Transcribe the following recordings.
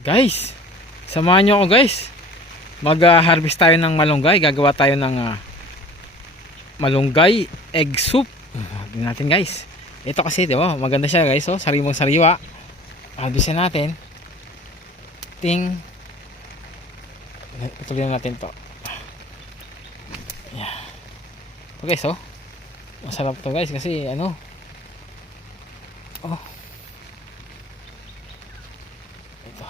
Guys, samahan nyo ako guys. Mag-harvest tayo ng malunggay. Gagawa tayo ng malunggay egg soup. Tingnan natin guys. Ito kasi diba, maganda siya guys. Oh, sariwang sariwa. Harvestin natin. Ting. Ituloy natin to. Yeah. So guys, oh. Masarap to guys kasi ano. Oh. Ito.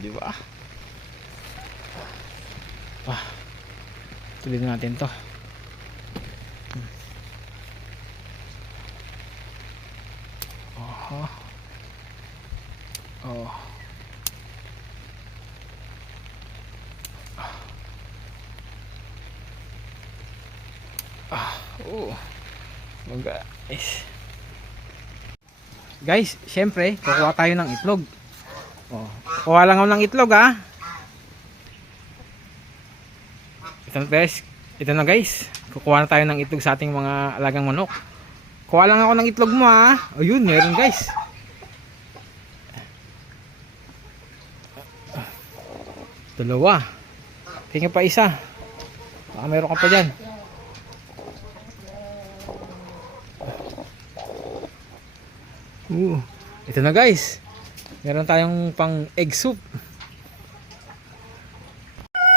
Di ba? Tuloy natin to. Oh. Oh. Oh. Guys, syempre, kukuha tayo ng itlog. Oh, kuha lang ako ng itlog ah. Ito na guys. Kukuha na tayo ng itlog sa ating mga alagang manok. Kuha lang ako ng itlog mo ah. Ayun, meron guys. Dalawa. Tingnan pa isa. Baka meron ka pa dyan. Ito na guys. Meron tayong pang egg soup.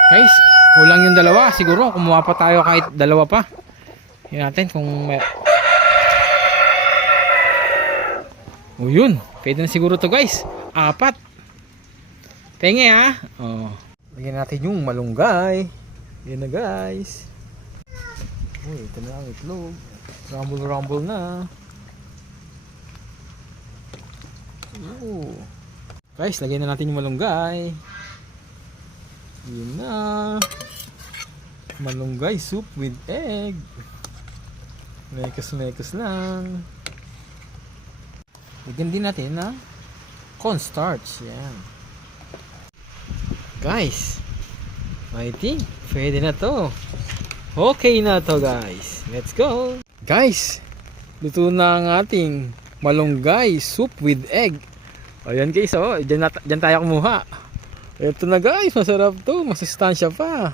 Guys, kulang yung dalawa. Siguro kumuha pa tayo kahit dalawa pa. Tingnan natin kung may... Oh yun, pwede na siguro to guys. 4. Penge ha. Oh. Lagyan natin yung malunggay. Yan na guys. Ito na ang itlog. Rumble na. Guys, lagyan na natin yung malunggay. Yun na. Malunggay soup with egg. Mekos lang. Lagyan din natin na cornstarch. Yan. Guys, I think pwede na to. Okay na to guys. Let's go. Guys, luto na ang ating malunggay soup with egg. Ayan guys, oh, dyan tayo kumuha. Ito na guys, masarap to, masustansya pa.